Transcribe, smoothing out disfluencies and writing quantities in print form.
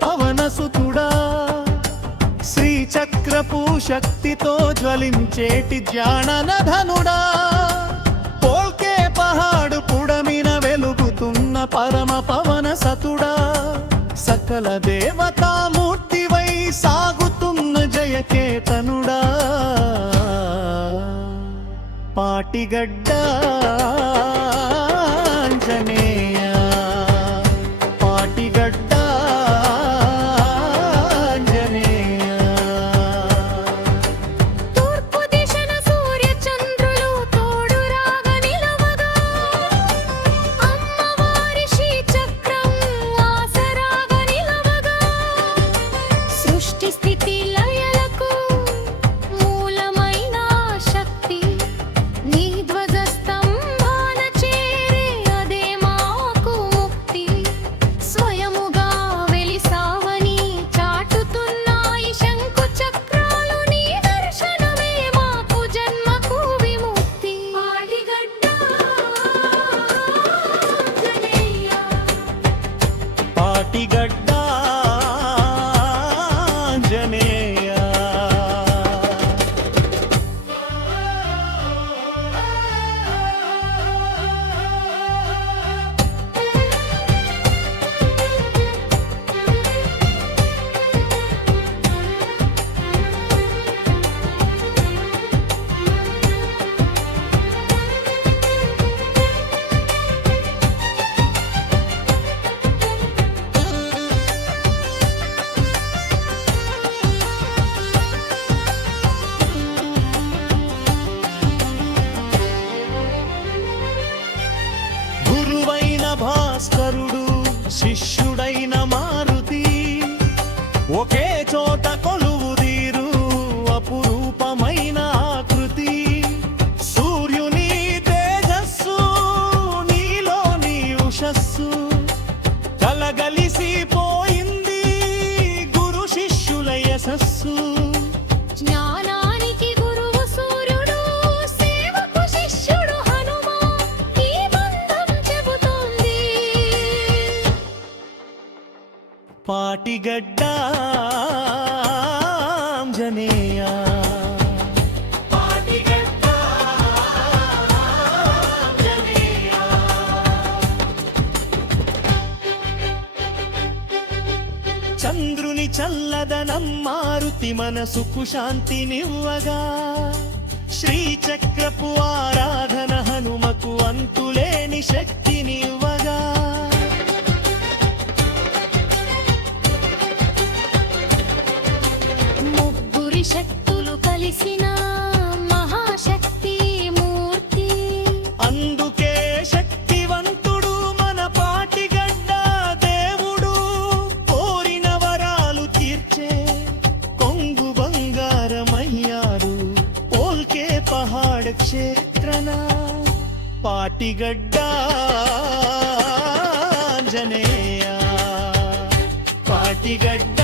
పవనసుతుడా శ్రీచక్రపు శక్తితో జ్వలించేటి జ్ఞాననధనుడా పోల్కే పహాడు పుడమిన వెలుగుతున్న పరమ పవన సతుడా సకల దేవతామూర్తివై సాగుతున్న జయకేతనుడా పాటిగడ్డ ఆంజనేయ పాటిగడ్డ ఆంజనేయ తూర్పు దిశన సూర్య చంద్రులు తోడు రాగ నిలవగా అమ్మవారి శ్రీచక్రం ఆసరాగ నిలవగా సృష్టి స్థితి లయలకు మూలమైన శక్తి నీ ధ్వజ స్తంభాన చేరే అదే మాకు ముక్తి స్వయముగా వెలిసావని చాటుతున్నాయి శంకు చక్రాలు నీ దర్శనమే మాకు జన్మకు విముక్తి పాటిగడ్డ ఆంజనేయ పాటిగడ్డ ఆంజనేయ గురువైన భాస్కరుడు శిష్యుడైన మారుతి ఒకే చోట కొలువుదీరు అపురూపమైన ఆకృతి సూర్యుని తేజస్సు నీలోని ఉషస్సు కలగలిసిపోయింది గురు శిష్యుల యశస్సు జ్ఞానానికి గురువు సూర్యుడు సేవకు శిష్యుడు హనుమ ఈ బంధం చెబుతోంది పాటిగడ్డ ఆంజనేయ పాటిగడ్డ ఆంజనేయ చంద్రుని చల్లదనం మారుతి మనసుకు శాంతినివ్వగా శ్రీచక్రపు ఆరాధన హనుమకు అంతులేని శక్తినివ్వగా ముగ్గురి శక్తులు కలిసిన మహాశక్తి మూర్తి అందుకే శక్తివంతుడు మన పాటిగడ్డ దేవుడు కోరిన వరాలు తీర్చే కొంగు బంగారమయ్యాడు పోల్కే పహాడ్ క్షేత్రన పాటిగడ్డ ఆంజనేయ పాటిగడ్డ